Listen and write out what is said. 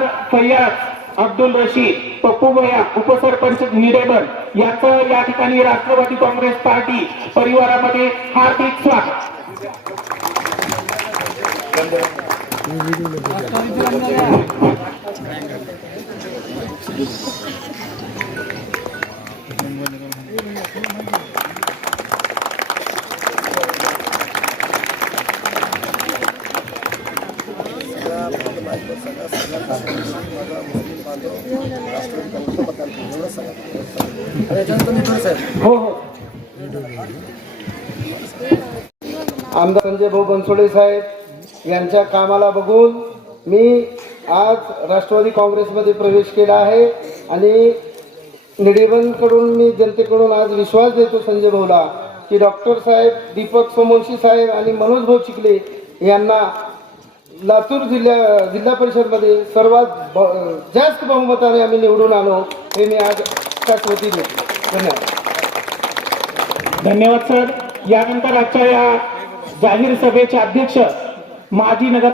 आमदार फैयाज अब्दुल रशीद पप्पू भैया उपसरपंच निडेबन याचं या ठिकाणी राष्ट्रवादी काँग्रेस पार्टी परिवारामध्ये हार्दिक स्वागत. हो हो. आमदार संजय भाऊ बनसोडे साहेब यांच्या कामाला बघून मी आज राष्ट्रवादी काँग्रेसमध्ये प्रवेश केला आहे आणि निडेबनकडून मी जनतेकडून आज विश्वास देतो संजय भाऊला की डॉक्टर साहेब दीपक सोमवंशी साहेब आणि मनोज भाऊ चिखले यांना लातूर जिल्हा परिषदमध्ये सर्वात जास्त बहुमताने आम्ही निवडून आणू हे मी आज शाश्वती देतो. धन्यवाद. धन्यवाद सर. यानंतर आजच्या या जाहीर सभेचे अध्यक्ष माजी नगर